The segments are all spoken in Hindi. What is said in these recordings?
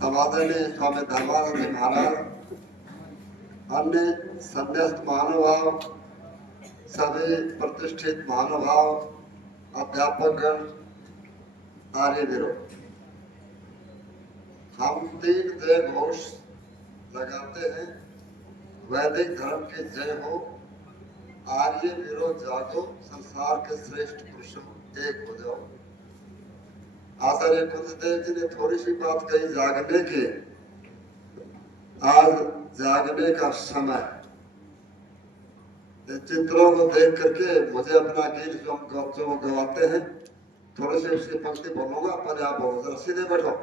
समाधानी स्वामी धर्मानंद महाराज, अन्य संन्यास्त महानुभाव, सभी प्रतिष्ठित महानुभाव, अध्यापकगण, आर्यवीरों, हम तीन जय घोष लगाते हैं। वैदिक धर्म की जय हो, आर्य वीरों जागो, संसार के श्रेष्ठ पुरुषों एक हो जाओ। आचार्य कुंजदेव जी ने थोड़ी सी बात कही जागने की। आज जागने का समय। चित्रों को देख करके मुझे अपना गीत जो गवाते हैं, थोड़ी सी उसकी पंक्ति बोलूंगा, पर आप बोलो जरा सीधे बैठो।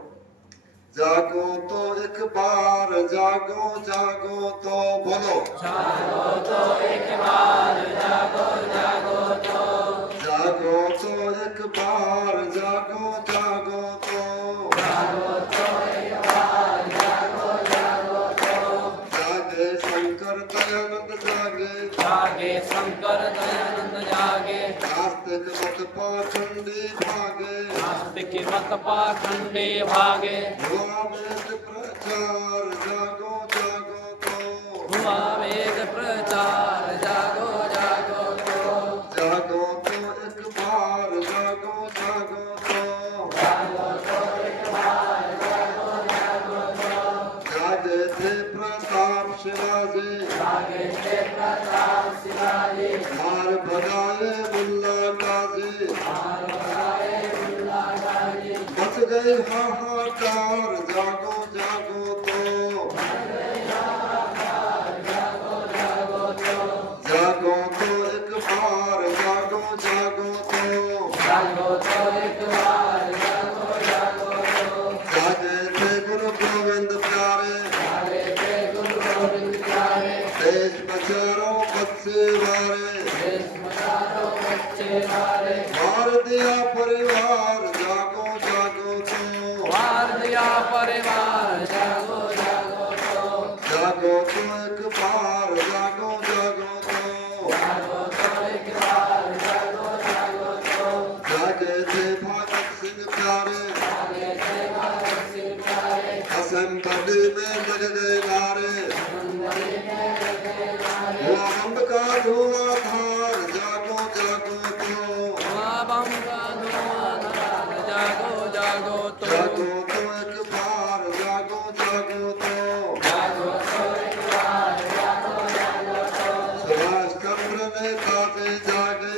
जागो तो एक बार, जागो जागो तो बोलो, जागो तो एक बार, जागो जागो तो, जागो तो एक बार, जागो जागो तो, जागो तो एक बार, जागो जागो तो, जागे शंकर दयानंद जागे, जागे शंकर दयानंद जागे, नास्तिक मत पाखंडी भागे, नास्तिक मत पाखंडी भागे, हुआ वेद प्रचार, जागो जागो तो, हुआ वेद प्रचार, जागो जागो तो, जागो तो एक बार, जागो जागो तो, जागो तो एक बार, जागो जागो तो, जागे थे प्रताप शिवाजी, जागे थे प्रताप शिवाजी, मार भगाए मुल्ला गाजी, मार भगाए मुल्ला गाजी, बच गए हाहाकार, जागो जागो तो, जागो तो एक बार, जागो जागो तो, जागो तो एक बार, जागो जागो तो, जागे थे गुरु गोविंद प्यारे, जागे थे गुरु गोविंद प्यारे, देश बचारो बच्चे मारे, देश मचारो बच्चे मारे, मार दिया परिवार, जागो जागो तो, मार दिया परिवार, जागो जागो तो, जागो तो एक बार, जागो जागो तो, जागो तो एक बार, जागो जागो तो, जागे थे भगत सिंह प्यारे, जागे थे भगत सिंह प्यारे, असेंबली में लग गए नारे, मंदिर में लगे नारे, हुआ बम का धुआंधार, जागो जागो तो, हुआ बम का धुआंधार, जागो जागो तो, जागो तो एक बार, जागो जागो तो, जागो तो एक बार, जागो जागो तो, सुभाष चंद्र नेताजी जागे,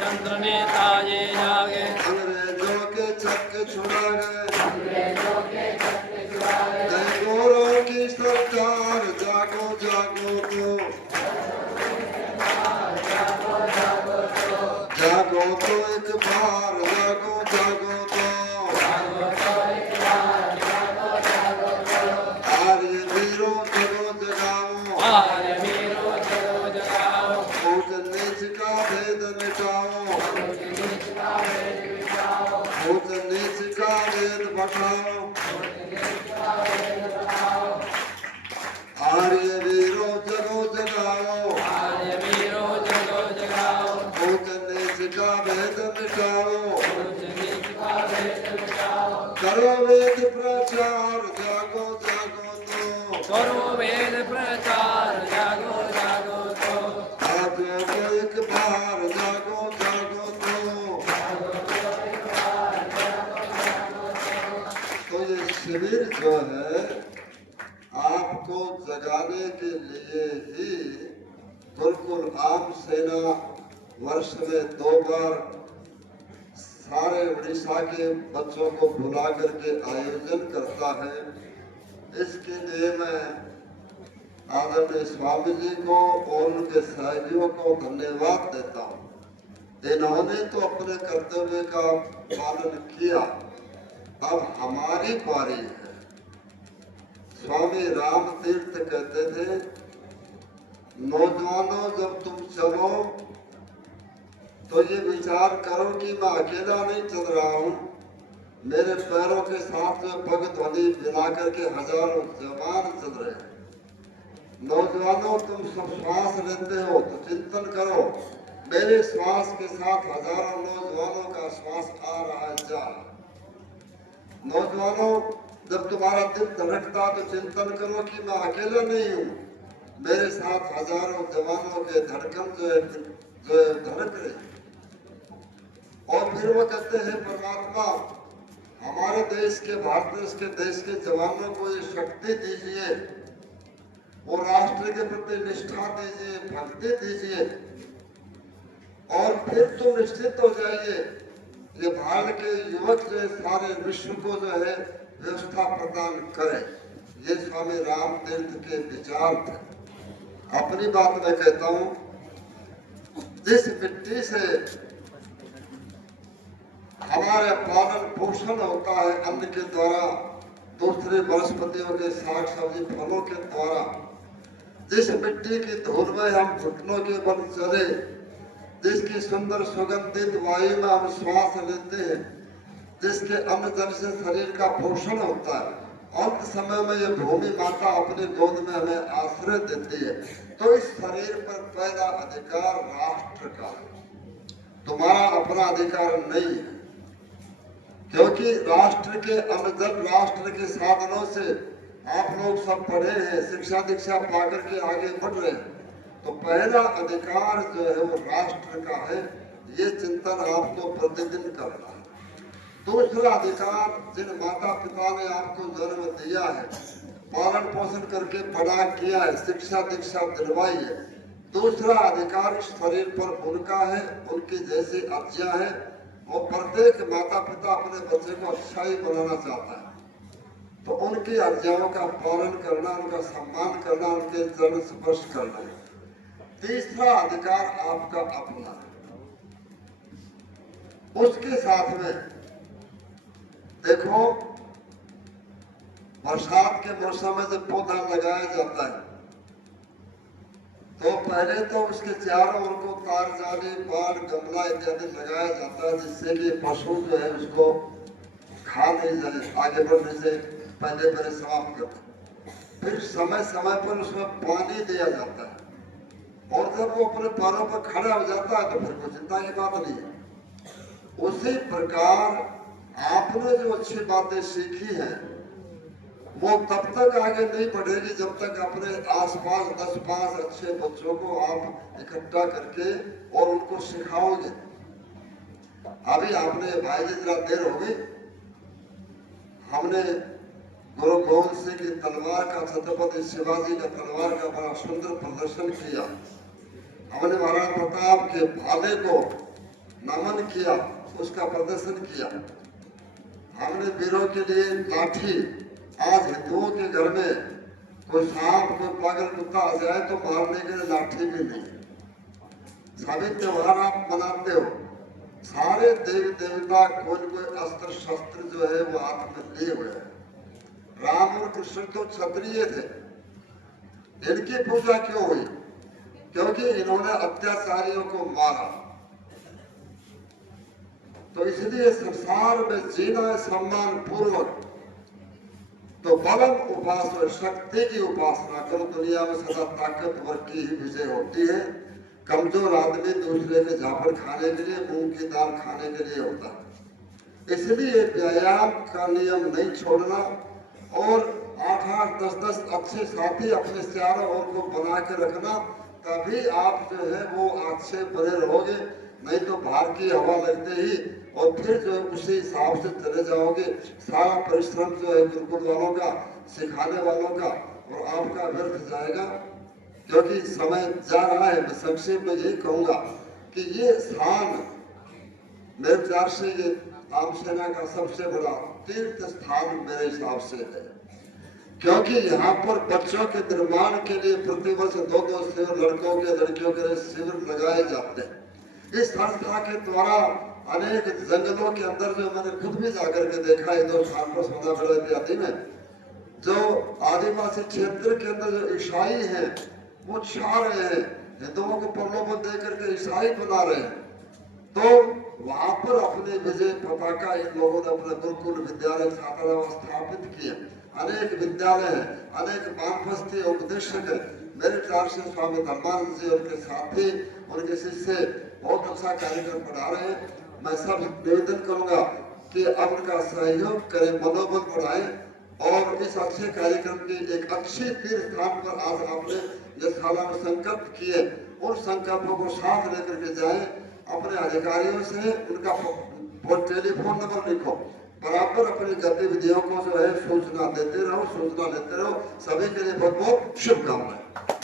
चंद्र नेताजी जागे, अंग्रेजों के चक्के छुड़ा गए, अंग्रेजों के चक्के छुड़ा गए, टैगोरों की सरकार, जागो जागो तो, जागो तो एक बार, जागो जागो तो, जागो तो एक बार, जागो जागो तो, आर्य वीरों जगो जगाओ, आर्य वीरों जगो जगाओ, ऊंच नीच का भेद मिटाओ, ऊंच नीच का भेद मिटाओ, ऊंच नीच का भेद बढ़ाओ, ऊंच नीच का भेद बढ़ाओ, आर्य वीरों जगो जगाओ, आर्य वीरों जगो जगाओ, ऊंच नीच का भेद मिटाओ, ऊंच नीच का भेद मिटाओ, करो वेद प्रचार, जागो जागो तो, करो वेद प्रचार, जागो जागो तो, जागो तो एक बार, जागो जागो तो, तो ये शिविर जो है आपको जगाने के लिए ही गुरुकुल आम सेना वर्ष में 2 बार सारे उड़ीसा के बच्चों को बुला करके आयोजन करता है। इसके लिए मैं आदरणीय स्वामी जी को और उनके सहयोगियों को धन्यवाद देता हूँ। इन्होंने तो अपने कर्तव्य का पालन किया, अब हमारी बारी है। स्वामी राम तीर्थ कहते थे, नौजवानों जब तुम चलो तो ये विचार करो कि मैं अकेला नहीं चल रहा हूँ, मेरे पैरों के साथ जो पग ध्वनि मिला करके हजारों जवान चल रहे हैं। नौजवानों तुम सब श्वास लेते हो तो चिंतन करो, मेरे श्वास के साथ हजारों नौजवानों का श्वास आ रहा है, जा। नौजवानों जब तुम्हारा दिल धड़कता तो चिंतन करो कि मैं अकेला नहीं हूँ, मेरे साथ हजारों जवानों के धड़कन जो है धड़क रहे। और फिर वो कहते हैं परमात्मा हमारे देश के, भारत देश के जवानों को ये शक्ति दीजिए और राष्ट्र के प्रति निष्ठा दीजिए, भक्ति दीजिए, और फिर तो निश्चित हो जाइए ये भारत के युवक जो है सारे विश्व को जो है व्यवस्था प्रदान करें। ये स्वामी राम तीर्थ के विचार थे। अपनी बात मैं कहता हूँ, जिस मिट्टी से हमारे पालन पोषण होता है अन्न के द्वारा, दूसरे वनस्पतियों के साग सब्जी फलों के द्वारा, जिस मिट्टी की धूल में हम घुटनों के बल चले, जिसकी सुंदर सुगंधित वायु में हम श्वास लेते हैं, जिसके अन्न जल से शरीर का पोषण होता है, अंत समय में ये भूमि माता अपने गोद में हमें आश्रय देती है। तो इस शरीर पर पैदा अधिकार राष्ट्र का है, तुम्हारा अपना अधिकार नहीं है। क्योंकि राष्ट्र के अन्न राष्ट्र के साधनों से आप लोग सब पढ़े हैं, शिक्षा दीक्षा पाकर के आगे बढ़ रहे हैं, तो पहला अधिकार जो है वो राष्ट्र का है। ये चिंतन आपको प्रतिदिन करना है। दूसरा अधिकार, जिन माता पिता ने आपको जन्म दिया है, पालन पोषण करके बड़ा किया है, शिक्षा दीक्षा दिलवाई है, दूसरा अधिकार इस शरीर पर उनका है, उनकी जैसी अर्जियां है। और प्रत्येक माता पिता अपने बच्चे को अच्छा ही बनाना चाहता है, तो उनकी अर्जियों का पालन करना, उनका सम्मान करना, उनके चरण स्पर्श करना है। तीसरा अधिकार आपका अपना है। उसके साथ में देखो, बरसात के मौसम में जब पौधा लगाया जाता है तो पहले तो उसके चारों ओर को तार जाली, बाड़, गमला इत्यादि लगाया जाता है, जिससे कि पशु जो है उसको खा नहीं जाए, आगे बढ़ने से पहले समाप्त कर। फिर समय समय पर उसमें पानी दिया जाता है, और जब वो अपने पैरों पर खड़ा हो जाता है तो फिर कोई चिंता की बात नहीं है। उसी प्रकार आपने जो अच्छी बातें सीखी हैं वो तब तक आगे नहीं बढ़ेगी जब तक अपने आसपास 10-5 अच्छे बच्चों को आप इकट्ठा करके और उनको सिखाओगे। अभी आपने भाई जी जरा देर हो गई, हमने गुरु गोविंद सिंह की तलवार का, छत्रपति शिवाजी का तलवार का बड़ा सुंदर प्रदर्शन किया। हमने महाराणा प्रताप के भाले को नमन किया, उसका प्रदर्शन किया। हमने वीरों के लिए लाठी, आज हिंदुओं के घर में कोई सांप, कोई पागल कुत्ता आ जाए तो मारने के लिए लाठी भी नहीं। सभी त्योहार आप मनाते हो, सारे देवी देवता कोई अस्त्र शस्त्र जो है वो हाथ में लिए हुए हैं। राम और कृष्ण तो क्षत्रिय थे, इनकी पूजा क्यों हुई? क्योंकि इन्होंने अत्याचारियों को मारा। तो इसलिए संसार में जीना सम्मान पूर्वक, तो बलम उपासना, शक्ति की उपासना करो। दुनिया में सदा ताकतवर की ही विजय होती है। कमजोर आदमी दूसरे के झापड़ खाने के लिए, मूंग की दाल खाने के लिए होता है। इसलिए व्यायाम का नियम नहीं छोड़ना, और 8-8, 10-10 अच्छे साथी अपने चारों ओर को बना के रखना, तभी आप जो है वो अच्छे बने रहोगे। नहीं तो बाहर की हवा लगते ही और फिर जो है उसी हिसाब से चले जाओगे। सारा परिश्रम जो है गुरुकुल वालों का, सिखाने वालों का और आपका व्यर्थ जाएगा। क्योंकि समय जा रहा है। मैं संक्षेप में यही कहूंगा कि ये स्थान मेरे विचार से ये आम सेना का सबसे बड़ा तीर्थ स्थान मेरे हिसाब से है। क्योंकि यहाँ पर बच्चों के निर्माण के लिए प्रतिवर्ष 2-2 शिविर, लड़कों के लड़कियों के लिए शिविर लगाए जाते हैं। इस संस्था के द्वारा अनेक जंगलों के अंदर, जो मैंने खुद भी जाकर के देखा हिंदुस्तान पर, सोनाबेड़ा इत्यादि में, जो आदिवासी क्षेत्र के अंदर जो ईसाई हैं वो छा रहे हैं, हिंदुओं को प्रलोभन दे करके ईसाई बना रहे हैं। तो वहां पर अपने विजय पताका इन लोगों ने अपने गुरुकुल विद्यालय छात्रावास स्थापित किए। अनेक विद्यालय है, अनेक वानप्रस्थी उपदेशक है। मेरे ख्याल से स्वामी धर्मानंद जी, उनके साथी, उनके शिष्य बहुत अच्छा कार्यक्रम बढ़ा रहे हैं। मैं सब निवेदन करूंगा कि अब उनका सहयोग करें, मनोबल बढ़ाएं और इस अच्छे कार्यक्रम की एक अच्छे तीर्थ स्थान पर आज आपने ये शाला में संकल्प किए, उन संकल्पों को साथ लेकर के जाए। अपने अधिकारियों से उनका टेलीफोन नंबर लिखो, बराबर अपनी गतिविधियों को जो है सूचना देते रहो, सूचना लेते रहो। सभी के लिए बहुत बहुत शुभकामनाएं।